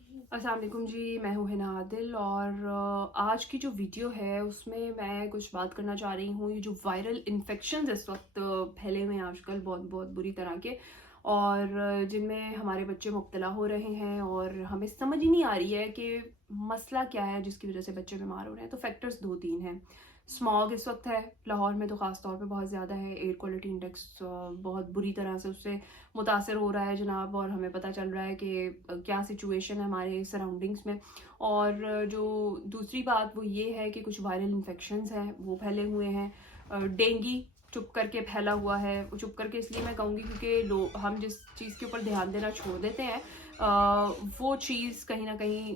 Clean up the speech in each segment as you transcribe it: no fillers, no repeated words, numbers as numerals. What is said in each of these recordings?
अस्सलाम वालेकुम जी, मैं हूँ हिना आदिल और आज की जो वीडियो है उसमें मैं कुछ बात करना चाह रही हूँ। ये जो वायरल इन्फेक्शंस इस वक्त फैले हुए हैं आजकल बहुत बहुत बुरी तरह के, और जिनमें हमारे बच्चे मुब्तला हो रहे हैं और हमें समझ ही नहीं आ रही है कि मसला क्या है जिसकी वजह से बच्चे बीमार हो रहे हैं। तो फैक्टर्स दो तीन हैं। स्मॉग इस वक्त है लाहौर में, तो ख़ास तौर पे बहुत ज़्यादा है। एयर क्वालिटी इंडेक्स बहुत बुरी तरह से उससे मुतासर हो रहा है जनाब, और हमें पता चल रहा है कि क्या सिचुएशन है हमारे सराउंडिंग्स में। और जो दूसरी बात वो ये है कि कुछ वायरल इन्फेक्शंस हैं वो फैले हुए हैं। डेंगू चुप करके फैला हुआ है। चुप करके इसलिए मैं कहूँगी क्योंकि लोग, हम जिस चीज़ के ऊपर ध्यान देना छोड़ देते हैं वो चीज़ कहीं ना कहीं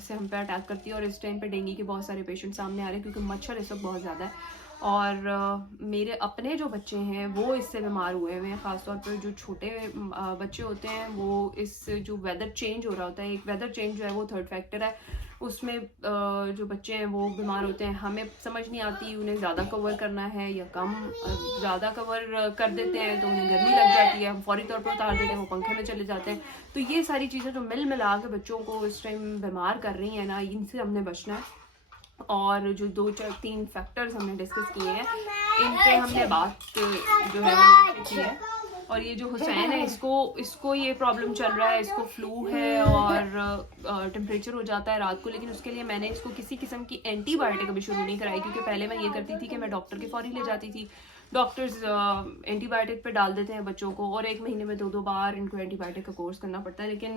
से हम पे अटैक करती है, और इस टाइम पे डेंगू के बहुत सारे पेशेंट सामने आ रहे हैं क्योंकि मच्छर इस वक्त बहुत ज़्यादा है। और मेरे अपने जो बच्चे हैं वो इससे बीमार हुए हुए हैं। ख़ासतौर पर जो छोटे बच्चे होते हैं वो इस जो वेदर चेंज हो रहा होता है, एक वेदर चेंज जो है वो थर्ड फैक्टर है, उसमें जो बच्चे हैं वो बीमार होते हैं। हमें समझ नहीं आती उन्हें ज़्यादा कवर करना है या कम। ज़्यादा कवर कर देते हैं तो उन्हें गर्मी लग जाती है, हम फौरी तौर पर उतार देते हैं, वो पंखे में चले जाते हैं। तो ये सारी चीज़ें जो मिल मिला के बच्चों को इस टाइम बीमार कर रही हैं ना, इनसे हमने बचना है। और जो दो चार तीन फैक्टर्स हमने डिस्कस किए हैं इन पे हमने बात जो है वो की है। और ये जो हुसैन है इसको इसको ये प्रॉब्लम चल रहा है, इसको फ्लू है और टेम्परेचर हो जाता है रात को। लेकिन उसके लिए मैंने इसको किसी किस्म की एंटीबायोटिक अभी शुरू नहीं कराई, क्योंकि पहले मैं ये करती थी कि मैं डॉक्टर के फौरी ले जाती थी। डॉक्टर्स एंटीबायोटिक पे डाल देते हैं बच्चों को, और एक महीने में दो बार इनको एंटीबायोटिक का कोर्स करना पड़ता है। लेकिन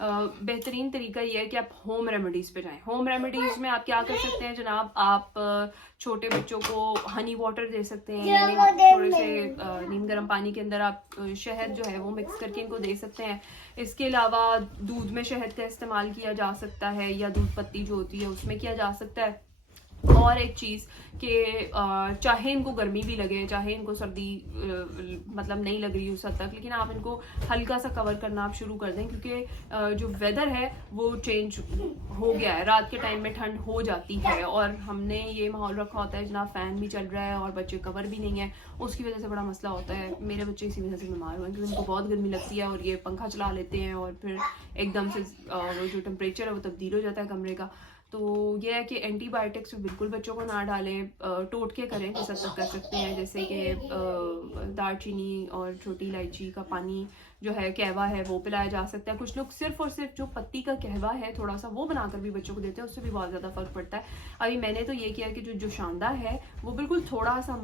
बेहतरीन तरीका ये है कि आप होम रेमेडीज़ पे जाएं। होम रेमेडीज़ में आप क्या कर सकते हैं जनाब, आप छोटे बच्चों को हनी वाटर दे सकते हैं, यानी थोड़े से नीम गर्म पानी के अंदर आप शहद जो है वो मिक्स करके इनको दे सकते हैं। इसके अलावा दूध में शहद का इस्तेमाल किया जा सकता है, या दूध पत्ती जो होती है उसमें किया जा सकता है। और एक चीज़ कि चाहे इनको गर्मी भी लगे, चाहे इनको सर्दी मतलब नहीं लग रही उस हद तक, लेकिन आप इनको हल्का सा कवर करना आप शुरू कर दें, क्योंकि जो वेदर है वो चेंज हो गया है। रात के टाइम में ठंड हो जाती है और हमने ये माहौल रखा होता है जनाब, फ़ैन भी चल रहा है और बच्चे कवर भी नहीं है, उसकी वजह से बड़ा मसला होता है। मेरे बच्चे इसी वजह से बीमार हुए हैं क्योंकि उनको बहुत गर्मी लगती है और ये पंखा चला लेते हैं और फिर एकदम से वो जो टेम्परेचर है वो तब्दील हो जाता है कमरे का। तो ये है कि एंटीबायोटिक्स बिल्कुल बच्चों को ना डालें। टोटके करें, किस हद तक कर सकते हैं, जैसे कि दालचीनी और छोटी इलायची का पानी जो है, कहवा है, वो पिलाया जा सकता है। कुछ लोग सिर्फ और सिर्फ जो पत्ती का कहवा है थोड़ा सा वो बनाकर भी बच्चों को देते हैं, उससे भी बहुत ज़्यादा फ़र्क पड़ता है। अभी मैंने तो ये किया कि जो शांदा है वो बिल्कुल थोड़ा सा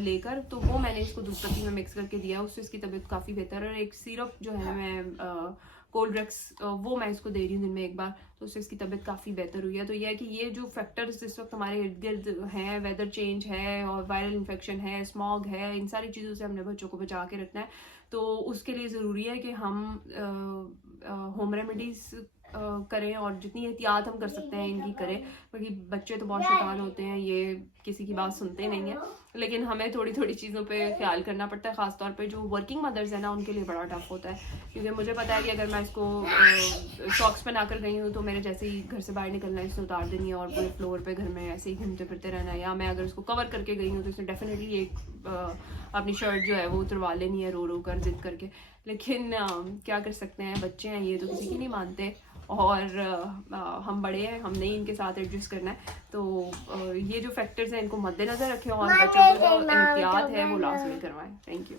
लेकर, तो वो मैंने इसको दूध पत्ती में मिक्स करके दिया, उससे इसकी तबीयत काफ़ी बेहतर है। और एक सिरप जो है मैं कोल्ड ड्रिंक्स वो मैं इसको दे रही हूँ दिन में एक बार, तो उससे इसकी तबीयत काफ़ी बेहतर हुई है। तो ये है कि ये जो फैक्टर्स इस वक्त हमारे इर्द गिर्द हैं, वेदर चेंज है और वायरल इन्फेक्शन है, स्मॉग है, इन सारी चीज़ों से हमने बच्चों को बचा के रखना है। तो उसके लिए ज़रूरी है कि हम होम रेमेडीज़ करें और जितनी एहतियात हम कर सकते हैं इनकी करें, क्योंकि बच्चे तो बहुत शैतान होते हैं, ये किसी की बात सुनते नहीं हैं। लेकिन हमें थोड़ी थोड़ी चीज़ों पे ख्याल करना पड़ता है, ख़ासतौर पे जो वर्किंग मदर्स हैं ना उनके लिए बड़ा टफ होता है। क्योंकि मुझे पता है कि अगर मैं इसको सॉक्स पहना कर गई हूँ तो मेरे जैसे ही घर से बाहर निकलना है, इसे उतार देनी है और पूरे फ्लोर पे घर में ऐसे ही घूमते फिरते रहना है। या मैं अगर इसको कवर करके गई हूँ तो इसने डेफिनेटली एक अपनी शर्ट जो है वो उतरवा लेनी है रो रो कर जिद करके। लेकिन क्या कर सकते हैं, बच्चे हैं, ये तो किसी की नहीं मानते, और हम बड़े हैं, हमने ही इनके साथ एडजस्ट करना है। तो ये जो फैक्टर्स हैं इनको मद्देनजर रखें और बच्चों को जो एहतियात है वो लाजमी करवाएं। Thank you.